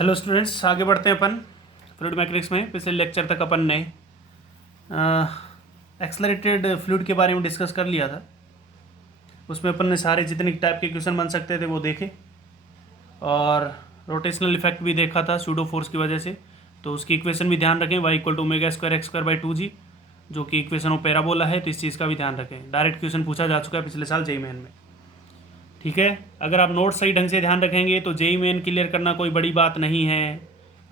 Hello students, आगे बढ़ते हैं अपन फ्लूइड मैकेनिक्स में। पिछले लेक्चर तक अपन ने एक्सेलरेटेड फ्लूइड के बारे में डिस्कस कर लिया था। उसमें अपन ने सारे जितने टाइप के क्वेश्चन बन सकते थे वो देखे, और रोटेशनल इफेक्ट भी देखा था सूडो फोर्स की वजह से। तो उसकी इक्वेशन भी ध्यान रखें, y = ω²x²/2g, जो कि इक्वेशन ऑफ पैराबोला है। तो इस चीज़ का भी ध्यान रखें। डायरेक्ट क्वेश्चन पूछा जा चुका है पिछले साल जेईई मेन में। ठीक है, अगर आप नोट सही ढंग से ध्यान रखेंगे तो जेईई मेन क्लियर करना कोई बड़ी बात नहीं है।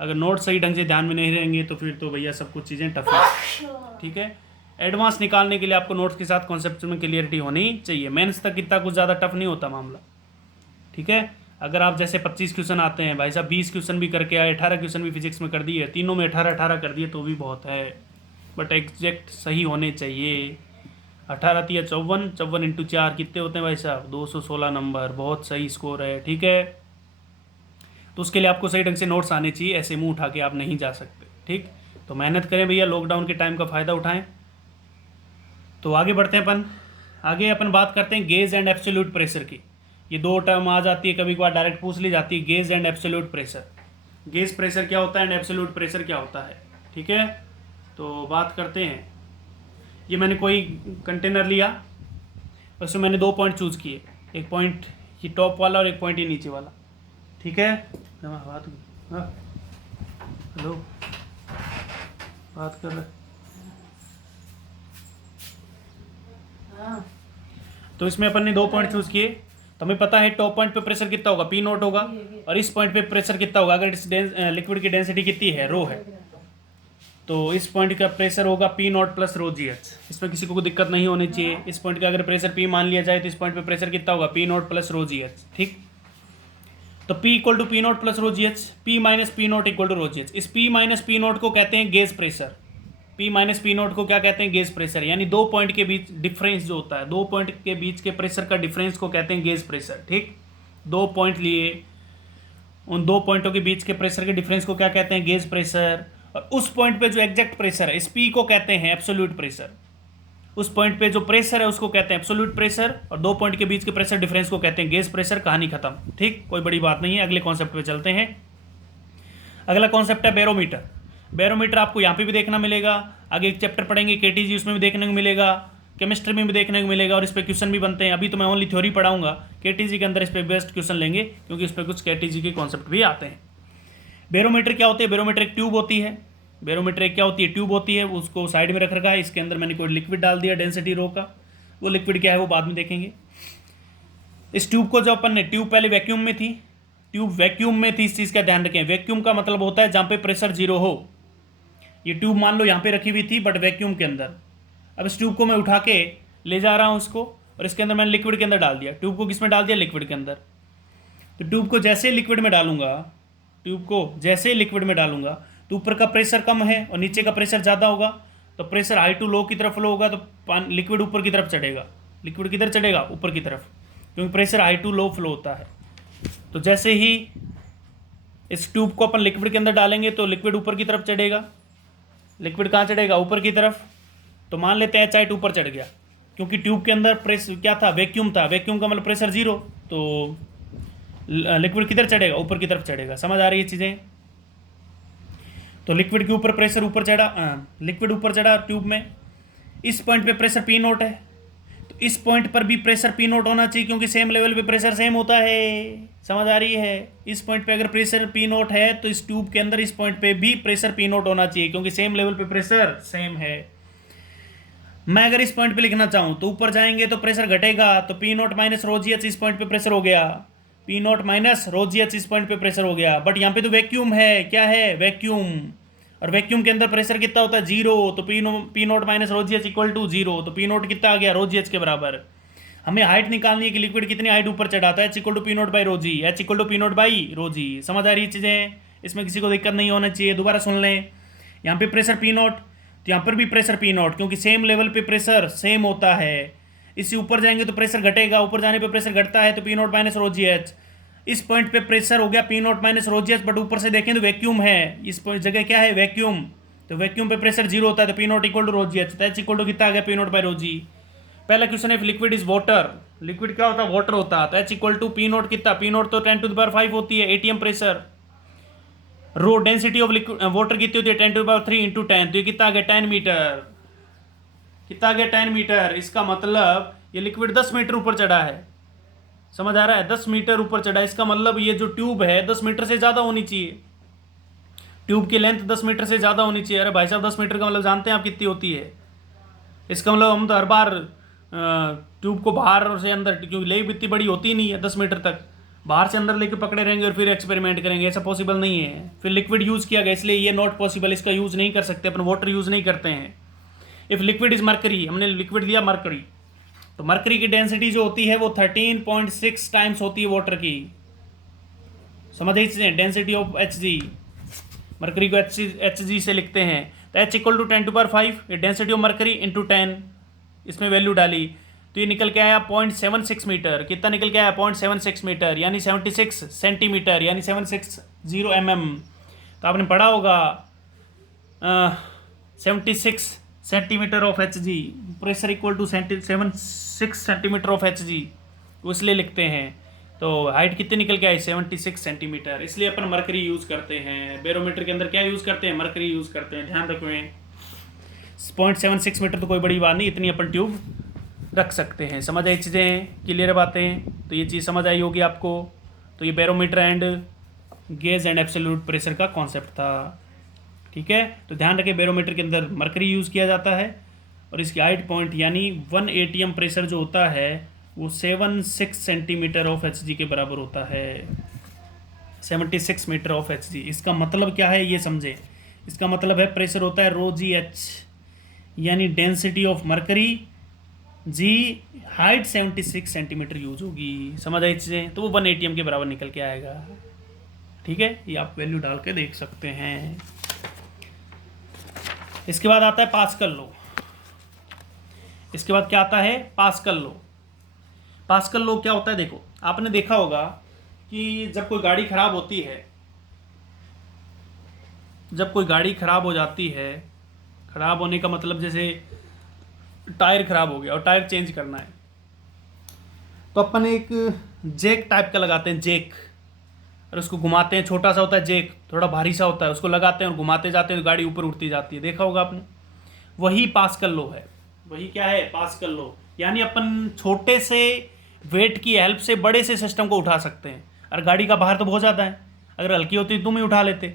अगर नोट सही ढंग से ध्यान में नहीं रहेंगे तो फिर तो भैया सब कुछ चीज़ें टफ है। ठीक है, एडवांस निकालने के लिए आपको नोट्स के साथ कॉन्सेप्ट में क्लियरिटी होनी चाहिए। मेंस तक इतना कुछ ज़्यादा टफ नहीं होता मामला। ठीक है, अगर आप जैसे 25 क्वेश्चन आते हैं भाई साहब, 20 क्वेश्चन भी करके आए, 18 क्वेश्चन भी फिजिक्स में कर दिए, तीनों में 18 कर दिए तो भी बहुत है, बट एग्जैक्ट सही होने चाहिए। 18 या 54, 54 × 4 कितने होते हैं भाई साहब? 216 नंबर, बहुत सही स्कोर है। ठीक है, तो उसके लिए आपको सही ढंग से नोट्स आने चाहिए, ऐसे मुंह उठा के आप नहीं जा सकते। ठीक, तो मेहनत करें भैया, लॉकडाउन के टाइम का फ़ायदा उठाएं। तो आगे बढ़ते हैं अपन। आगे अपन बात करते हैं गेज एंड एब्सोल्यूट प्रेशर की। ये दो टर्म आ जाती है, कभी कभार डायरेक्ट पूछ ली जाती है, gauge and absolute pressure. Gauge pressure क्या होता है एंड एब्सोल्यूट प्रेशर क्या होता है। ठीक है, तो बात करते हैं। ये मैंने कोई कंटेनर लिया, उसमें मैंने 2 पॉइंट चूज़ किए, एक पॉइंट ये टॉप वाला और एक पॉइंट ये नीचे वाला। ठीक है, बात हेलो बात कर रहे। तो इसमें अपन ने 2 पॉइंट चूज़ किए, तो हमें पता है टॉप पॉइंट पे प्रेशर कितना होगा, P0 होगा, और इस पॉइंट पे प्रेशर कितना होगा, अगर इस लिक्विड की डेंसिटी कितनी है, रो है, तो इस पॉइंट का प्रेशर होगा P0 + ρgh। इसमें किसी को दिक्कत नहीं होनी चाहिए। इस पॉइंट का अगर प्रेशर P मान लिया जाए तो इस पॉइंट पे प्रेशर कितना होगा, P0 + ρgh। ठीक, तो P = P0 + ρgh, P - P0 = ρgh। इस P - P0 को कहते हैं गेज प्रेशर। P - P0 को क्या कहते हैं, गेज प्रेशर। यानी दो पॉइंट के बीच डिफरेंस जो होता है, दो पॉइंट के बीच के प्रेशर का डिफरेंस को कहते हैं गेज प्रेशर। ठीक, दो पॉइंट लिए, उन दो पॉइंटों के बीच के प्रेशर के डिफरेंस को क्या कहते हैं, गेज प्रेशर। और उस पॉइंट पे जो एग्जैक्ट प्रेशर है, इस P को कहते हैं एब्सोल्यूट प्रेशर। उस पॉइंट पे जो प्रेशर है उसको कहते हैं एब्सोल्यूट प्रेशर, और दो पॉइंट के बीच के प्रेशर डिफरेंस को कहते हैं गेज प्रेशर। कहानी खत्म। ठीक, कोई बड़ी बात नहीं है। अगले कॉन्सेप्ट पे चलते हैं। अगला कॉन्सेप्ट है बैरोमीटर। बैरोमीटर आपको यहाँ पे भी देखना मिलेगा, आगे एक चैप्टर पढ़ेंगे केटीजी, उसमें भी देखने को मिलेगा, केमिस्ट्री में भी देखने को मिलेगा, और इस पर क्वेश्चन भी बनते हैं। अभी तो मैं ओनली थ्योरी पढ़ाऊंगा, केटीजी के अंदर इस पर बेस्ट क्वेश्चन लेंगे, क्योंकि इस पर कुछ केटीजी के कॉन्सेप्ट भी आते हैं। बैरोमीटर क्या होते हैं? बैरोमीटर एक ट्यूब होती है। बैरोमीटर एक क्या होती है, ट्यूब होती है। उसको साइड में रख रखा है, इसके अंदर मैंने कोई लिक्विड डाल दिया डेंसिटी रो का। वो लिक्विड क्या है वो बाद में देखेंगे। इस ट्यूब को जो अपन ने, ट्यूब पहले वैक्यूम में थी, ट्यूब वैक्यूम में थी, इस चीज़ का ध्यान रखें। वैक्यूम का मतलब होता है जहाँ पे प्रेशर 0 हो। ये ट्यूब मान लो यहाँ पे रखी हुई थी, बट वैक्यूम के अंदर। अब इस ट्यूब को मैं उठा के ले जा रहा हूँ उसको, और इसके अंदर मैंने लिक्विड के अंदर डाल दिया। ट्यूब को किस में डाल दिया, लिक्विड के अंदर। तो ट्यूब को जैसे लिक्विड में डालूंगा, ट्यूब को जैसे लिक्विड में डालूंगा, तो ऊपर का प्रेशर कम है और नीचे का प्रेशर ज़्यादा होगा, तो प्रेशर हाई टू लो की तरफ फ्लो होगा, तो लिक्विड ऊपर की तरफ चढ़ेगा। लिक्विड किधर चढ़ेगा, ऊपर की तरफ, क्योंकि pressure high to low flow होता है। तो जैसे ही इस ट्यूब को अपन लिक्विड के अंदर डालेंगे तो लिक्विड ऊपर की तरफ चढ़ेगा। लिक्विड कहाँ चढ़ेगा, ऊपर की तरफ। तो मान लेते हैं HI ऊपर चढ़ गया, क्योंकि ट्यूब के अंदर प्रेशर क्या था, वैक्यूम था। वैक्यूम का मतलब प्रेशर 0, तो लिक्विड किधर चढ़ेगा, ऊपर की तरफ चढ़ेगा। समझ आ रही है चीज़ें? तो लिक्विड के ऊपर प्रेशर ऊपर चढ़ा, लिक्विड ऊपर चढ़ा ट्यूब में। इस पॉइंट पे प्रेशर P0 है, तो इस पॉइंट पर भी प्रेशर P0 होना चाहिए, क्योंकि सेम लेवल पे प्रेशर सेम होता है। समझ आ रही है? इस पॉइंट पे अगर प्रेशर P0 है तो इस ट्यूब के अंदर इस पॉइंट पे भी प्रेशर P0 होना चाहिए, क्योंकि सेम लेवल पे प्रेशर सेम है। मैं अगर इस पॉइंट पे लिखना चाहूँ तो ऊपर जाएंगे तो प्रेशर घटेगा, तो P0 - ρgh इस पॉइंट पे प्रेशर हो गया, P0 - ρgh इस पॉइंट पे प्रेशर हो गया। बट यहाँ पे तो वैक्यूम है, क्या है, वैक्यूम। और वैक्यूम के अंदर प्रेशर कितना होता है, 0, तो P0 - ρgh = 0, तो P0 कितना आ गया, ρgh के बराबर। हमें हाइट निकालनी है कि लिक्विड कितनी हाइट ऊपर चढ़ाता है, H = P0/ρg, H = P0/ρg। समझ आ रही है चीज़ें? इसमें किसी को दिक्कत नहीं होना चाहिए। दोबारा सुन लें, यहाँ पे प्रेशर P0, तो यहाँ पर भी प्रेशर P0, क्योंकि सेम लेवल पे प्रेशर सेम होता है। इससे ऊपर जाएंगे तो प्रेशर घटेगा, ऊपर जाने पे प्रेशर घटता है, तो P0 - ρgh। इस पॉइंट पे प्रेशर हो गया P0 - ρgh, बट ऊपर से देखें तो वैक्यूम है। इस जगह क्या है, वैक्यूम। तो वैक्यूम पे प्रेशर 0 होता है, तो P0 = ρgh। तो H = कितना आ गया, P0/ρg। पहला क्वेश्चन है लिक्विड इज वाटर। लिक्विड क्या होता है, वाटर होता है। तो H = P0 कितना, P0 तो 10⁵ होती है, ATM pressure. Rho density of liquid water कितनी होती है 10⁻³ इंटू 10, तो ये कितना आ गया 10 मीटर, कितना आ गया 10 मीटर। इसका मतलब ये लिक्विड 10 मीटर ऊपर चढ़ा है, समझ आ रहा है, 10 मीटर ऊपर चढ़ा है। इसका मतलब ये जो ट्यूब है 10 मीटर से ज़्यादा होनी चाहिए, ट्यूब की लेंथ 10 मीटर से ज़्यादा होनी चाहिए। अरे भाई साहब 10 मीटर का मतलब जानते हैं आप कितनी होती है? इसका मतलब हम तो हर बार ट्यूब को बाहर से अंदर, क्योंकि लेब इतनी बड़ी होती नहीं है 10 मीटर तक, बाहर से अंदर लेके पकड़े रहेंगे और फिर एक्सपेरिमेंट करेंगे, ऐसा पॉसिबल नहीं है। फिर लिक्विड यूज़ किया गया इसलिए ये नॉट पॉसिबल, इसका यूज़ नहीं कर सकते अपन, वाटर यूज़ नहीं करते हैं। इफ़ लिक्विड इज़ मरकरी, हमने लिक्विड लिया मरकरी, तो मरकरी की डेंसिटी जो होती है वो 13.6 टाइम्स होती है वाटर की, समझ लीजिए डेंसिटी ऑफ Hg। मरकरी को Hg से लिखते हैं, तो H इक्वल टू 10⁵, ये डेंसिटी ऑफ मरकरी इंटू 10, इसमें वैल्यू डाली तो ये निकल के आया 0.76 मीटर। कितना निकल के आया 0.76 मीटर, यानी 76 सेंटीमीटर, यानी 760 mm। तो आपने पढ़ा होगा 76 centimetre of Hg, pressure equal to 76 centimetre of Hg, तो इसलिए लिखते हैं। तो हाइट कितनी निकल के आई 76 सेंटीमीटर, इसलिए अपन मरकरी यूज़ करते हैं। बैरोमीटर के अंदर क्या यूज़ करते हैं, मरकरी यूज़ करते हैं, ध्यान रखें। 0.76 मीटर तो कोई बड़ी बात नहीं, इतनी अपन ट्यूब रख सकते हैं। समझ आई चीज़ें, क्लियर बातें? तो ये चीज़ समझ आई होगी आपको। तो ये barometer and gauge and absolute pressure का कॉन्सेप्ट था, ठीक है। तो ध्यान रखें बैरोमीटर के अंदर मरकरी यूज़ किया जाता है और इसकी हाइट पॉइंट यानी 1 ATM प्रेशर जो होता है वो 76 सेंटीमीटर ऑफ Hg के बराबर होता है, 76 मीटर ऑफ Hg। इसका मतलब क्या है ये समझे, इसका मतलब है प्रेशर होता है ρgh, यानी density of mercury, g height 76 सेंटीमीटर यूज होगी, समझ आई चीज़ें। तो वो 1 ATM के बराबर निकल के आएगा, ठीक है। ये आप वैल्यू डाल के देख सकते हैं। इसके बाद आता है पास्कल लॉ। इसके बाद क्या आता है पास्कल लॉ। पास्कल लॉ क्या होता है, देखो आपने देखा होगा कि जब कोई गाड़ी खराब होती है, जब कोई गाड़ी खराब हो जाती है, खराब होने का मतलब जैसे टायर खराब हो गया और टायर चेंज करना है, तो अपन एक जैक टाइप का लगाते हैं, जैक, और उसको घुमाते हैं, छोटा सा होता है जैक, थोड़ा भारी सा होता है, उसको लगाते हैं और घुमाते जाते हैं तो गाड़ी ऊपर उठती जाती है, देखा होगा आपने। वही पास्कल लॉ है, वही क्या है पास्कल लॉ, यानी अपन छोटे से वेट की हेल्प से बड़े से सिस्टम को उठा सकते हैं। और गाड़ी का भार तो बहुत ज़्यादा है, अगर हल्की होती तो तुम ही उठा लेते,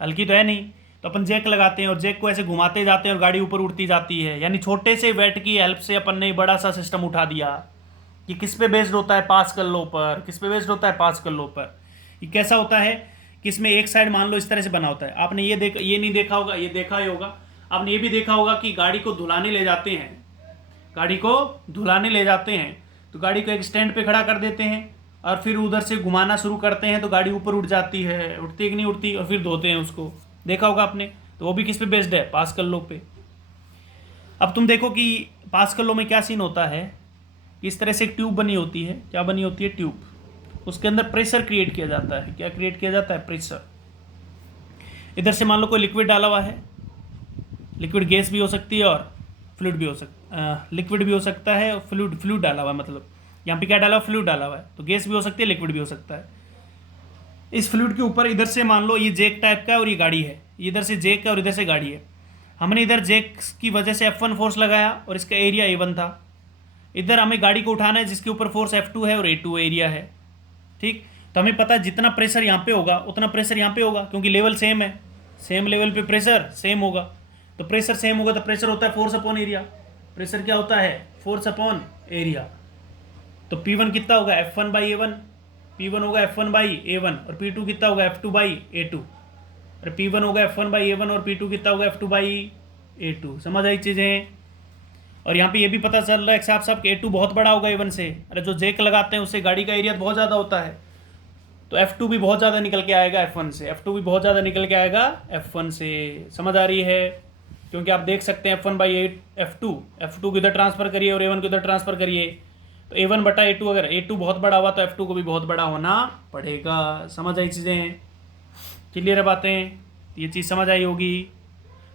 हल्की तो है नहीं, तो अपन जैक लगाते हैं और जैक को ऐसे घुमाते जाते हैं और गाड़ी ऊपर उठती जाती है, यानी छोटे से वेट की हेल्प से अपन ने बड़ा सा सिस्टम उठा दिया। ये किस पे बेस्ड होता है पास्कल लॉ पर, किस पे बेस्ड होता है पास्कल लॉ पर। ये कैसा होता है कि इसमें एक साइड मान लो इस तरह से बना होता है, आपने ये नहीं देखा होगा, ये देखा ही होगा आपने, ये भी देखा होगा कि गाड़ी को धुलाने ले जाते हैं, गाड़ी को धुलाने ले जाते हैं तो गाड़ी को एक स्टैंड पे खड़ा कर देते हैं और फिर उधर से घुमाना शुरू करते हैं तो गाड़ी ऊपर उठ जाती है, उठती है कि नहीं उठती, और फिर धोते हैं उसको, देखा होगा आपने। तो वो भी किस पे बेस्ड है पास्कल लॉ पे। अब तुम देखो कि पास्कल लॉ में क्या सीन होता है, इस तरह से एक ट्यूब बनी होती है, क्या बनी होती है ट्यूब, उसके अंदर प्रेशर क्रिएट किया जाता है। क्या क्रिएट किया जाता है प्रेशर। इधर से मान लो कोई लिक्विड डाला हुआ है, लिक्विड गैस भी हो सकती है और फ्लूइड भी हो सकता, लिक्विड भी हो सकता है और फ्लूइड डाला हुआ है, मतलब यहाँ पे क्या डाला हुआ फ्लूइड डाला हुआ है, तो गैस भी हो सकती है लिक्विड भी हो सकता है। इस फ्लूइड के ऊपर इधर से मान लो ये जैक टाइप का है और ये गाड़ी है, इधर से जैक है और इधर से गाड़ी है। हमने इधर जैक की वजह से F1 फोर्स लगाया और इसका एरिया A1 था, इधर हमें गाड़ी को उठाना है जिसके ऊपर फोर्स F2 है और A2 एरिया है, ठीक। तो हमें पता है जितना प्रेशर यहाँ पे होगा उतना प्रेशर यहाँ पे होगा, क्योंकि लेवल सेम है, सेम लेवल पे प्रेशर सेम होगा, तो प्रेशर सेम होगा तो प्रेशर होता है फोर्स अपॉन एरिया। प्रेशर क्या होता है फोर्स अपॉन एरिया। तो P1 कितना होगा F1/A1, P1 होगा F1/A1 और P2 कितना होगा F2/A2, और P1 होगा F1/A1 और P2 कितना होगा F2/A2। समझ आई चीज़ें। और यहाँ पे ये भी पता चल रहा है साफ साफ कि A2 बहुत बड़ा होगा A1 से, अरे जो जैक लगाते हैं उससे गाड़ी का एरिया बहुत ज़्यादा होता है, तो F2 भी बहुत ज़्यादा निकल के आएगा F1 से, F2 भी बहुत ज़्यादा निकल के आएगा F1 से। समझ आ रही है, क्योंकि आप देख सकते हैं F1/8 F2 को इधर ट्रांसफ़र करिए और A1 को इधर ट्रांसफ़र करिए, तो A1/A2, अगर A2 बहुत बड़ा हुआ तो F2 को भी बहुत बड़ा होना पड़ेगा। समझ आई चीज़ें, क्लियर है बातें, ये चीज़ समझ आई होगी।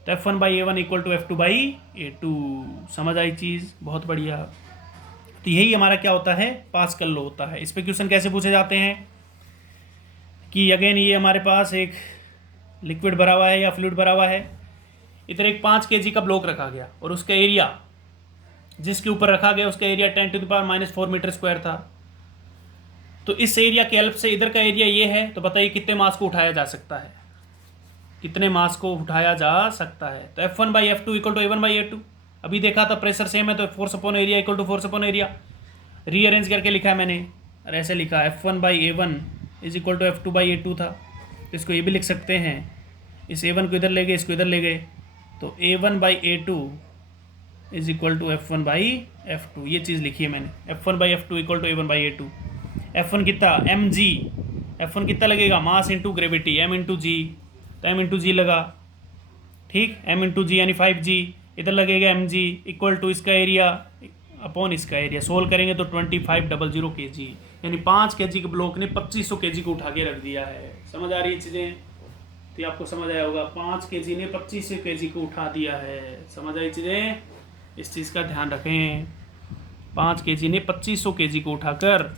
तो F1/A1 इक्वल टू F2/A2, समझ आई चीज़, बहुत बढ़िया। तो यही हमारा क्या होता है पास्कल लॉ होता है। इस पे क्वेश्चन कैसे पूछे जाते हैं कि अगेन ये हमारे पास एक लिक्विड भरा हुआ है या फ्लूइड भरा हुआ है। इधर एक 5 kg का ब्लॉक रखा गया और उसका एरिया जिसके ऊपर रखा गया उसका एरिया 10⁻⁴ मीटर स्क्वायर था। तो इस एरिया के हेल्प से इधर का एरिया ये है, तो बताइए कितने मास को उठाया जा सकता है, कितने मास को उठाया जा सकता है। तो F1/F2 = A1/A2। अभी देखा था प्रेशर सेम है तो force upon area = force upon area. Rearrange करके लिखा है मैंने और ऐसे लिखा F1/A1 = F2/A2 था। तो इसको ये भी लिख सकते हैं, इस A1 को इधर ले गए, इसको इधर ले गए, तो A1/A2 = F1/F2। ये चीज़ लिखी है मैंने, F1/F2 = A1/A2। F1 कितना mg, F1 कितना लगेगा मास इंटू ग्रेविटी m/g, तो m/g लगा, ठीक, m/g यानी 5g, इधर लगेगा mg = इसका एरिया अपॉन इसका एरिया। सोल्व करेंगे तो 2500 kg, यानी 5 kg के ब्लॉक ने 2500 kg को उठा के रख दिया है। समझ आ रही है चीज़ें? तो ये आपको समझ आया होगा, 5 kg ने 2500 kg को उठा दिया है। समझ आई चीज़ें? इस चीज़ का ध्यान रखें, 5 kg ने 2500 kg को उठाकर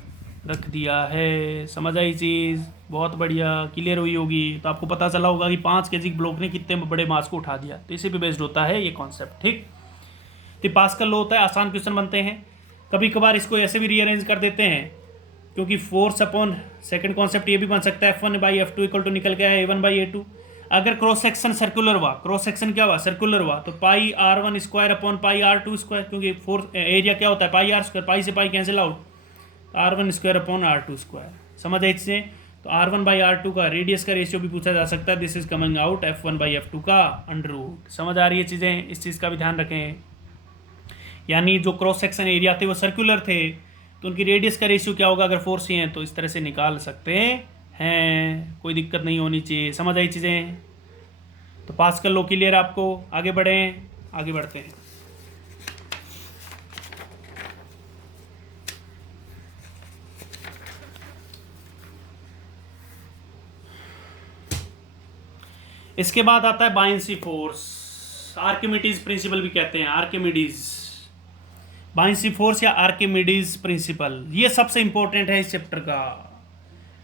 रख दिया है। समझ आई चीज़? बहुत बढ़िया, क्लियर हुई होगी। तो आपको पता चला होगा कि 5 kg ब्लॉक ने कितने बड़े मास को उठा दिया। तो इसी पे बेस्ड होता है ये कॉन्सेप्ट, ठीक। तो पास्कल लॉ होता है, आसान क्वेश्चन बनते हैं। कभी कभार इसको ऐसे भी रीअरेंज कर देते हैं, क्योंकि फोर्स अपॉन सेकंड कॉन्सेप्ट ये भी बन सकता है F1/F2 = निकल गया है A1/A2। अगर क्रॉस सेक्शन सर्कुलर हुआ, क्रॉस सेक्शन क्या हुआ, सर्कुलर हुआ, तो πr1² अपॉन πr2², क्योंकि फोर्स एरिया क्या होता है πr², पाई से pi cancel out, r1² upon r2²। समझ आई इससे? तो r1/r2 का रेडियस का रेशियो भी पूछा जा सकता है। This is coming out F1/F2 का √। समझ आ रही है चीज़ें? इस चीज़ का भी ध्यान रखें। यानी जो क्रॉस सेक्शन एरिया थे वो सर्कुलर थे, तो उनकी रेडियस का रेशियो क्या होगा, अगर फोर्स ही है तो इस तरह से निकाल सकते हैं, कोई दिक्कत नहीं होनी चाहिए। समझ आई चीज़ें? तो पास्कल लॉ क्लियर आपको? आगे बढ़ें, आगे बढ़ते हैं। इसके बाद आता है बायन्सी फोर्स, आर्किमिडीज प्रिंसिपल भी कहते हैं, आर्किमिडीज बायन्सी फोर्स या आर्किमिडीज प्रिंसिपल। ये सबसे इंपॉर्टेंट है इस चैप्टर का।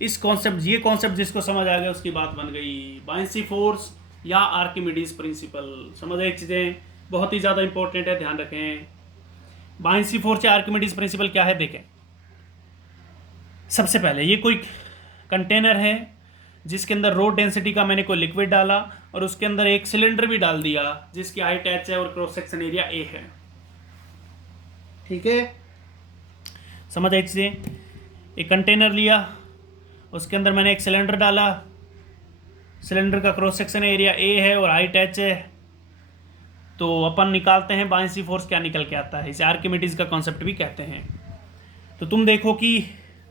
इस कॉन्सेप्ट, ये कॉन्सेप्ट जिसको समझ आ गया उसकी बात बन गई। बायन्सी फोर्स या आर्किमिडीज प्रिंसिपल, समझ आई चीज़ें? बहुत ही ज़्यादा इंपॉर्टेंट है, ध्यान रखें। बायन्सी फोर्स या आर्किमिडीज प्रिंसिपल क्या है देखें। सबसे पहले ये कोई कंटेनर है जिसके अंदर रो डेंसिटी का मैंने कोई लिक्विड डाला और उसके अंदर एक सिलेंडर भी डाल दिया जिसकी हाइट h है और क्रॉस सेक्शन एरिया a है, ठीक है। समझ आई चीज़ें? एक कंटेनर लिया, उसके अंदर मैंने एक सिलेंडर डाला, सिलेंडर का क्रॉस सेक्शन एरिया a है और हाइट h है। तो अपन निकालते हैं बायन्सी फोर्स क्या निकल के आता है। इसे आर्किमिडीज का कॉन्सेप्ट भी कहते हैं। तो तुम देखो कि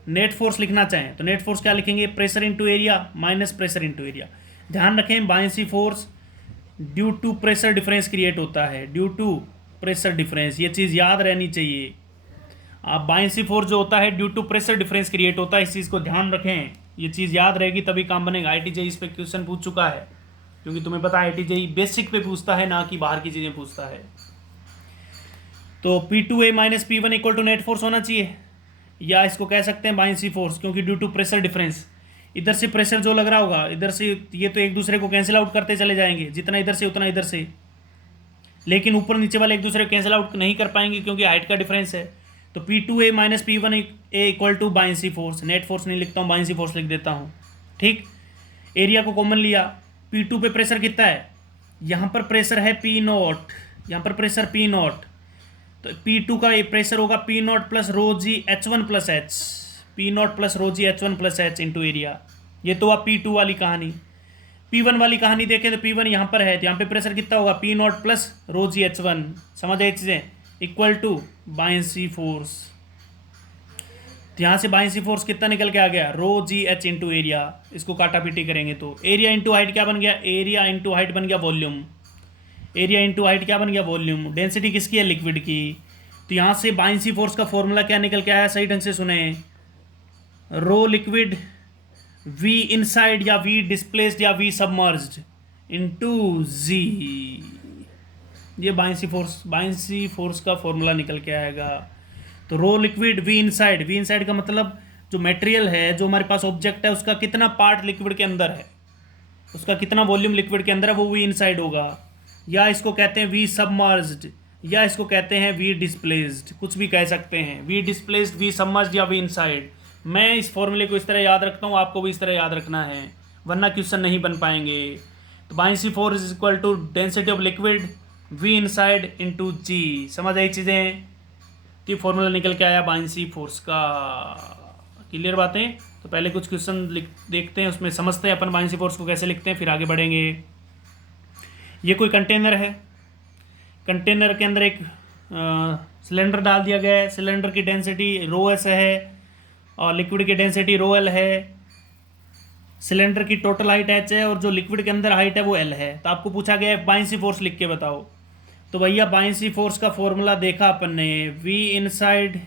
नेट फोर्स लिखना चाहें तो नेट फोर्स क्या लिखेंगे, pressure into area minus pressure into area. ध्यान रखें, buoyancy force due to pressure difference create होता है, ड्यू टू प्रेशर डिफरेंस, ये चीज़ याद रहनी चाहिए। आप बायन्सी फोर्स जो होता है due to pressure difference create होता है, इस चीज़ को ध्यान रखें, ये चीज़ याद रहेगी तभी काम बनेगा। IIT इस पर क्वेश्चन पूछ चुका है, क्योंकि तुम्हें पता है IIT बेसिक पे पूछता है, ना कि बाहर की चीज़ें पूछता है। तो P2A minus P1 = net force होना चाहिए, या इसको कह सकते हैं बायन्सी फोर्स, क्योंकि ड्यू टू प्रेशर डिफरेंस। इधर से प्रेशर जो लग रहा होगा इधर से, ये तो एक दूसरे को कैंसिल आउट करते चले जाएंगे, जितना इधर से उतना इधर से, लेकिन ऊपर नीचे वाले एक दूसरे को कैंसिल आउट नहीं कर पाएंगे क्योंकि हाइट का डिफरेंस है। तो P2A minus P1A = buoyancy force. Net force नहीं लिखता हूँ, बायन्सी फोर्स लिख देता हूँ, ठीक। एरिया को कॉमन लिया, P2 पे प्रेशर कितना है, यहाँ पर प्रेशर है P0, यहाँ पर प्रेशर P0, तो P2 का ये प्रेशर होगा P0 plus ρg h1 plus h, P0 plus ρg h1 plus h into area. ये तो आप P2 वाली कहानी। P1 वाली कहानी देखें तो P1 यहाँ पर है, तो यहाँ पे प्रेशर कितना होगा P0 प्लस ρg h1। समझ आई चीज़ें? Equal to buoyancy force. तो यहाँ से बायन्सी फोर्स कितना निकल के आ गया, ρg h इंटू एरिया। इसको काटा पीटी करेंगे तो एरिया इंटू हाइट क्या बन गया, एरिया इंटू हाइट बन गया वॉल्यूम, एरिया इंटू हाइट क्या बन गया, वॉल्यूम। डेंसिटी किसकी है, लिक्विड की। तो यहाँ से बायन्सी फोर्स का फॉर्मूला क्या निकल के आया, सही ढंग से सुने, रो लिक्विड V इनसाइड या V डिस्प्लेस्ड या V सबमर्ज्ड इंटू Z। ये बायन्सी फोर्स का फॉर्मूला निकल के आएगा। तो रो लिक्विड V इनसाइड का मतलब जो मटेरियल है, जो हमारे पास ऑब्जेक्ट है, उसका कितना पार्ट लिक्विड के अंदर है, उसका कितना वॉल्यूम लिक्विड के अंदर है वो वी इनसाइड होगा, या इसको कहते हैं वी सबमर्ज्ड, या इसको कहते हैं वी डिस्प्लेस्ड, कुछ भी कह सकते हैं, वी डिस्प्लेस्ड, वी सबमर्ज्ड या वी इनसाइड। मैं इस फॉर्मूले को इस तरह याद रखता हूँ, आपको भी इस तरह याद रखना है, वरना क्वेश्चन नहीं बन पाएंगे। तो buoyancy force is equal to density of liquid V inside into G. समझ आई चीज़ें? तो फॉर्मूला निकल के आया बाइंसी फोर्स का। क्लियर बातें? तो पहले कुछ क्वेश्चन देखते हैं, उसमें समझते हैं अपन बाइंसी फोर्स को कैसे लिखते हैं, फिर आगे बढ़ेंगे। ये कोई कंटेनर है, कंटेनर के अंदर एक सिलेंडर डाल दिया गया है, सिलेंडर की डेंसिटी रो एस है और लिक्विड की डेंसिटी रो एल है, सिलेंडर की टोटल हाइट एच है और जो लिक्विड के अंदर हाइट है वो एल है। तो आपको पूछा गया है बाइंसी फोर्स लिख के बताओ। तो भैया बाइंसी फोर्स का फॉर्मूला देखा अपन ने, V inside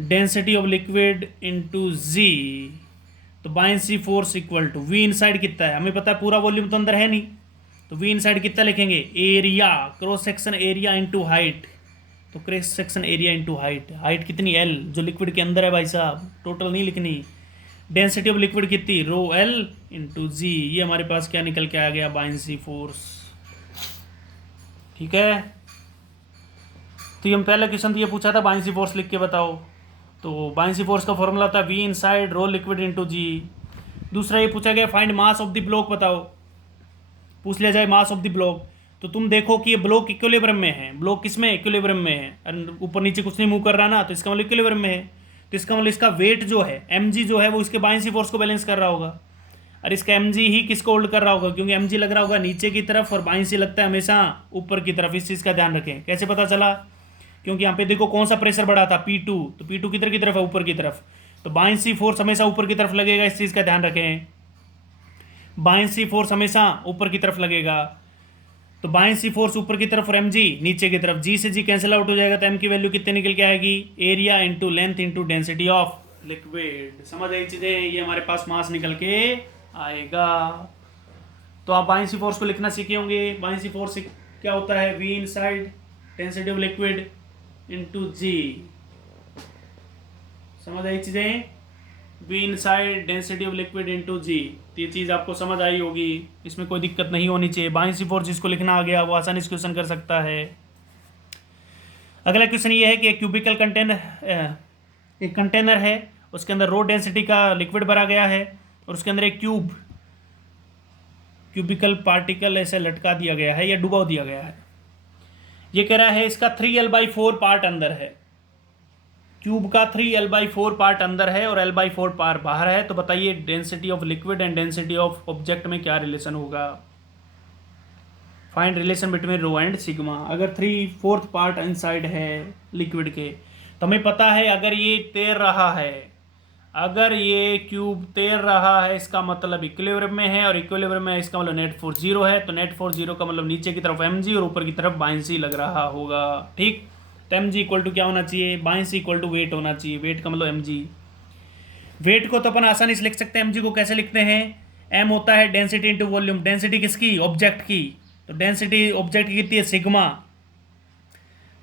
density of liquid into G. तो buoyancy force equal to V inside कितना है, हमें पता है पूरा वॉल्यूम तो अंदर है नहीं, तो वी इनसाइड कितना लिखेंगे, area, cross section area into height. तो cross section area into height, height कितनी एल, जो लिक्विड के अंदर है भाई साहब, टोटल नहीं लिखनी। डेंसिटी ऑफ लिक्विड कितनी, रो एल इंटू जी। ये हमारे पास क्या निकल के आ गया, बाइंसी फोर्स। ठीक है, तो ये हम पहला क्वेश्चन तो ये पूछा था बाइंसी फोर्स लिख के बताओ। तो बाइंसी फोर्स का फॉर्मूला था V inside rho liquid into G. दूसरा ये पूछा गया find mass of the block बताओ, पूछ लिया जाए मास ऑफ द ब्लॉक। तो तुम देखो कि ये ब्लॉक इक्विलिब्रियम में है, ब्लॉक किस में, इक्विलिब्रियम में है, ऊपर नीचे कुछ नहीं मूव कर रहा ना, तो इसका मतलब इक्विलिब्रियम में है। तो इसका मतलब इसका वेट जो है mg जो है वो इसके बाइंसी फोर्स को बैलेंस कर रहा होगा, और इसका mg ही किसको होल्ड कर रहा होगा, क्योंकि mg लग रहा होगा नीचे की तरफ और बाइंसी लगता है हमेशा ऊपर की तरफ। इस चीज़ का ध्यान रखें। कैसे पता चला, क्योंकि यहाँ पे देखो कौन सा प्रेशर बढ़ा था, P2, तो P2 किधर की तरफ है, ऊपर की तरफ, तो बाइंसी फोर्स हमेशा ऊपर की तरफ लगेगा। इस चीज़ का ध्यान रखें, बाइंसी फोर्स हमेशा ऊपर की तरफ लगेगा। तो बाइंसी फोर्स ऊपर की तरफ और mg नीचे की तरफ, g से g कैंसिल आउट हो जाएगा, तो m की वैल्यू कितने निकल के आएगी, area into length into density of liquid. समझ आई चीज़ें? ये हमारे पास मास निकल के आएगा। तो आप बाइंसी फोर्स को लिखना सीखे होंगे। बाइंसी फोर्स क्या होता है, v inside density of liquid into G. समझ आई चीज़ें, v inside density of liquid into G. तो ये चीज़ आपको समझ आई होगी, इसमें कोई दिक्कत नहीं होनी चाहिए। बाइंसी फोर्स जिसको लिखना आ गया वो आसानी से क्वेश्चन कर सकता है। अगला क्वेश्चन ये है कि एक क्यूबिकल कंटेनर, एक कंटेनर है, उसके अंदर रो डेंसिटी का लिक्विड भरा गया है और उसके अंदर एक क्यूबिकल पार्टिकल ऐसे लटका दिया गया है या डुबा दिया गया है। ये कह रहा है इसका 3L/4 पार्ट अंदर है, क्यूब का 3L/4 पार्ट अंदर है और L/4 पार्ट बाहर है। तो बताइए density of liquid and density of object में क्या रिलेशन होगा। Find relation between rho and sigma. अगर 3/4 पार्ट इनसाइड है लिक्विड के, तो हमें पता है अगर ये तैर रहा है, अगर ये क्यूब तैर रहा है इसका मतलब इक्विलिब्रियम में है, और इक्विलिब्रियम में इसका मतलब नेट फोर्स 0 है। तो नेट फोर्स 0 का मतलब नीचे की तरफ mg और ऊपर की तरफ बाइंसी लग रहा होगा। ठीक, तो mg इक्वल टू क्या होना चाहिए, बाइंसी इक्वल टू वेट होना चाहिए। वेट का मतलब mg। वेट को तो अपन आसानी से लिख सकते हैं, mg को कैसे लिखते हैं, m होता है डेंसिटी इंटू वॉल्यूम। डेंसिटी किसकी, ऑब्जेक्ट की, तो डेंसिटी ऑब्जेक्ट की कितनी है, सिग्मा।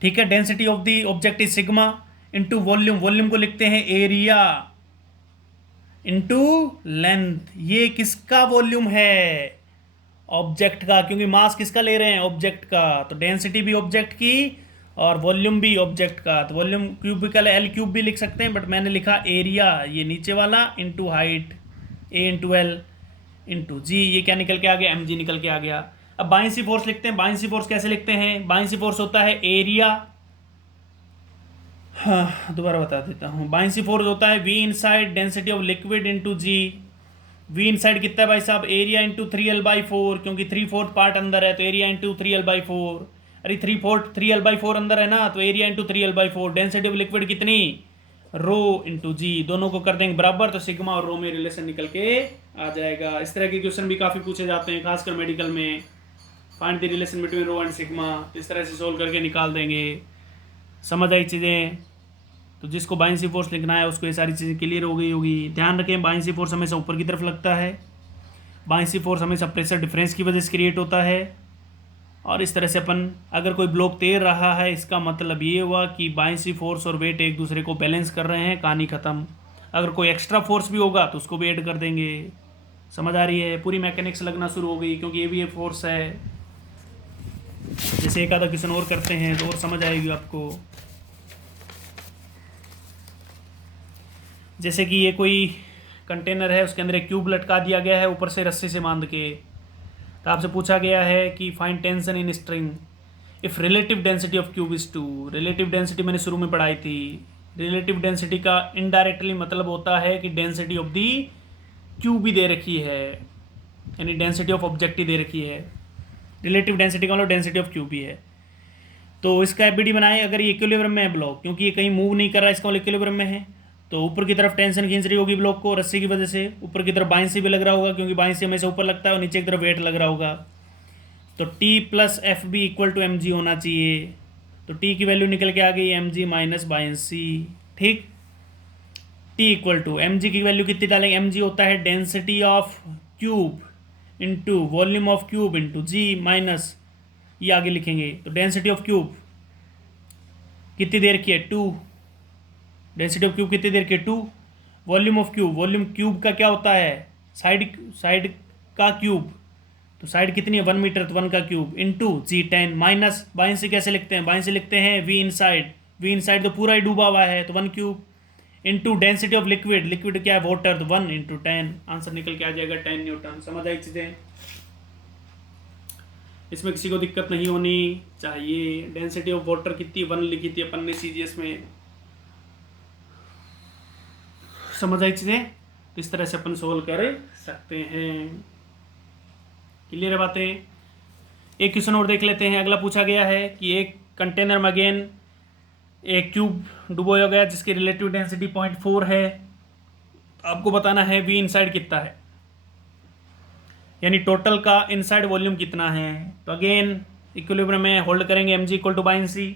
ठीक है, density of the object is sigma into volume, volume को लिखते हैं एरिया इंटू लेंथ। ये किसका वॉल्यूम है, ऑब्जेक्ट का, क्योंकि मास किसका ले रहे हैं, ऑब्जेक्ट का। तो डेंसिटी भी ऑब्जेक्ट की और वॉल्यूम भी ऑब्जेक्ट का। तो वॉल्यूम क्यूबिकल एल क्यूब भी लिख सकते हैं, बट मैंने लिखा एरिया, ये नीचे वाला, इंटू हाइट ए इंटू एल इंटू जी। ये क्या निकल के आ गया, mg निकल के आ गया। अब बाइंसी फोर्स लिखते हैं। बाइंसी फोर्स कैसे लिखते हैं, बाइंसी फोर्स होता है एरिया, हाँ दोबारा बता देता हूँ। बाइंसी फोर्स होता है V inside density of liquid into g. V inside कितना है भाई साहब, एरिया इंटू 3L/4, क्योंकि 3/4 पार्ट अंदर है तो एरिया इंटू 3L/4। अरे 3L/4 अंदर है ना, तो area into 3L/4। Density of liquid कितनी, रो इंटू जी। दोनों को कर देंगे बराबर, तो सिग्मा और रो में रिलेशन निकल के आ जाएगा। इस तरह के क्वेश्चन भी काफ़ी पूछे जाते हैं, खासकर मेडिकल में। Find the relation between rho and sigma, इस तरह से सोल्व करके निकाल देंगे। समझ आई चीज़ें? तो जिसको बाइंसी फोर्स लिखना है उसको ये सारी चीज़ें क्लियर हो गई होगी। ध्यान रखें, बाइंसी फोर्स हमेशा ऊपर की तरफ लगता है, बाइंसी फोर्स हमेशा प्रेशर डिफरेंस की वजह से क्रिएट होता है। और इस तरह से अपन अगर कोई ब्लॉक तैर रहा है, इसका मतलब ये हुआ कि बाइंसी फोर्स और वेट एक दूसरे को बैलेंस कर रहे हैं, कहानी ख़त्म। अगर कोई एक्स्ट्रा फोर्स भी होगा तो उसको भी ऐड कर देंगे। समझ आ रही है? पूरी मैकेनिक्स लगना शुरू हो गई, क्योंकि ये भी एक फोर्स है। जैसे एक आधा क्वेश्चन और करते हैं तो और समझ आएगी आपको। जैसे कि ये कोई कंटेनर है, उसके अंदर एक क्यूब लटका दिया गया है ऊपर से रस्सी से बांध के। तो आपसे पूछा गया है कि find tension in string if relative density of cube is 2। Relative density मैंने शुरू में पढ़ाई थी। रिलेटिव डेंसिटी का इनडायरेक्टली मतलब होता है कि डेंसिटी ऑफ दी क्यूब भी दे रखी है, यानी डेंसिटी ऑफ ऑब्जेक्ट ही दे रखी है। रिलेटिव डेंसिटी का मतलब डेंसिटी ऑफ क्यूब ही है। तो इसका एफबीडी बनाए अगर ये इक्विलिब्रियम में है ब्लॉक, क्योंकि ये कहीं मूव नहीं कर रहा, इसका मतलब इक्विलिब्रियम में है। तो ऊपर की तरफ टेंशन खींच रही होगी ब्लॉक को रस्सी की वजह से, ऊपर की तरफ बाइंसी भी लग रहा होगा, क्योंकि बाइंसी हमेशा ऊपर लगता है, और नीचे की तरफ वेट लग रहा होगा। तो T plus F B equal to mg होना चाहिए। तो T की वैल्यू निकल के आ गई mg माइनस बाइंसी। ठीक, T इक्वल टू mg की वैल्यू कितनी डालेंगे? mg होता है density of cube into volume of cube into g minus, ये आगे लिखेंगे। तो डेंसिटी ऑफ क्यूब कितनी देर की है? 2। डेंसिटी ऑफ क्यूब कितनी देर की है? 2। Volume of cube, volume cube का क्या होता है? साइड का क्यूब। तो साइड कितनी है? 1 मीटर, तो 1 का क्यूब इंटू जी 10 माइनस बाइंसी कैसे लिखते हैं? बाइंसी लिखते हैं वी इनसाइड। वी इनसाइड तो पूरा ही डूबा हुआ है, तो 1 cube into density of liquid. Liquid क्या है? वाटर, तो 1 इंटू 10। आंसर निकल के आ जाएगा 10 न्यूटन। समझ आई चीज़ें? इसमें किसी को दिक्कत नहीं होनी चाहिए। डेंसिटी ऑफ वाटर कितनी? 1 लिखी थी अपन ने सीजीएस में। समझ आई चीज़ें? तो इस तरह से अपन सोल्व कर सकते हैं। क्लियर है बातें? एक क्वेश्चन और देख लेते हैं। अगला पूछा गया है कि एक कंटेनर में अगेन एक क्यूब डुबोया गया जिसकी रिलेटिव डेंसिटी 0.4 है। आपको बताना है वी इनसाइड कितना है, यानी टोटल का इनसाइड वॉल्यूम कितना है। तो अगेन इक्विलिब्रियम में होल्ड करेंगे mg equal to buoyancy.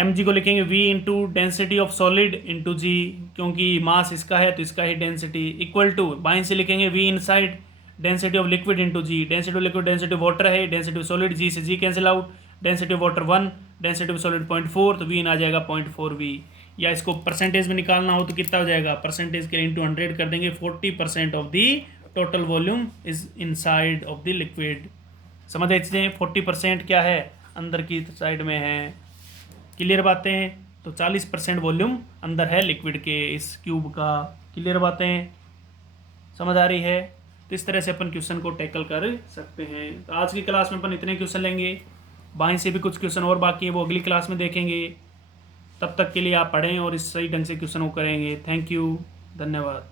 mg को लिखेंगे v into density of solid into G, क्योंकि मास इसका है तो इसका ही डेंसिटी, इक्वल टू बाइंसी लिखेंगे v inside density of liquid into G. Density of liquid density of water है, डेंसिटी ऑफ सॉलिड जी से G cancel out. Density of water 1, density of solid 0.4, तो v इन आ जाएगा 0.4v। या इसको percentage में निकालना हो तो कितना हो जाएगा? परसेंटेज के लिए इंटू 100 कर देंगे। 40% of the total volume is inside of the liquid. समझ आए चीज़ें? 40% क्या है? अंदर की साइड में है। क्लियर बातें? तो 40% वॉल्यूम अंदर है लिक्विड के इस क्यूब का। क्लियर बातें? समझ आ रही है? तो इस तरह से अपन क्वेश्चन को टैकल कर सकते हैं। तो आज की क्लास में अपन इतने क्वेश्चन लेंगे। बाएं से भी कुछ क्वेश्चन और बाकी है, वो अगली क्लास में देखेंगे। तब तक के लिए आप पढ़ें और इस सही ढंग से क्वेश्चन को करेंगे। थैंक यू, धन्यवाद।